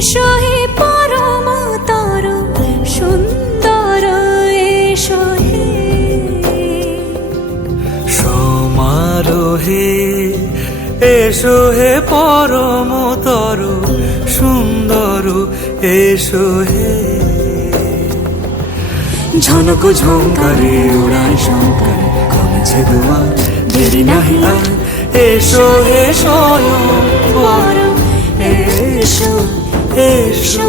এসো হে পরমতর সুন্দর এসো হে সমারোহে এসো হে পরমতর সুন্দর এসো হে ঝনক ঝঙ্কারে উড়ায় শঙ্কার কমেছে দুয়ার দেরি নাহি আর এসো হে স্বয়ংবর এসো এসো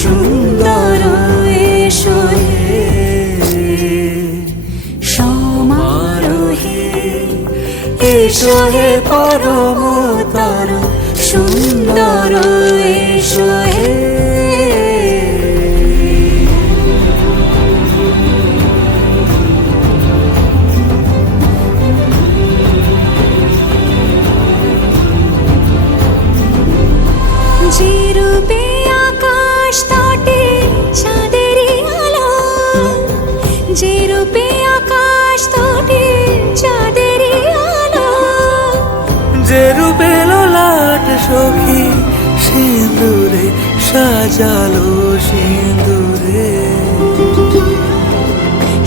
সুন্দর এসো হে সমারোহে এসো হে পরমতর সুন্দর এসো হে যে রূপে আকাশ তটে চাঁদেরই আলো যে রূপে আকাশ তটে চাঁদেরই আলো যে রূপে ললাট সখী সিঁদুরে সাজালো সিঁদুরে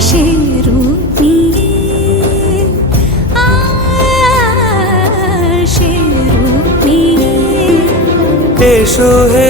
সে রূপ নিয়ে সে রূপ নিয়ে এসো হে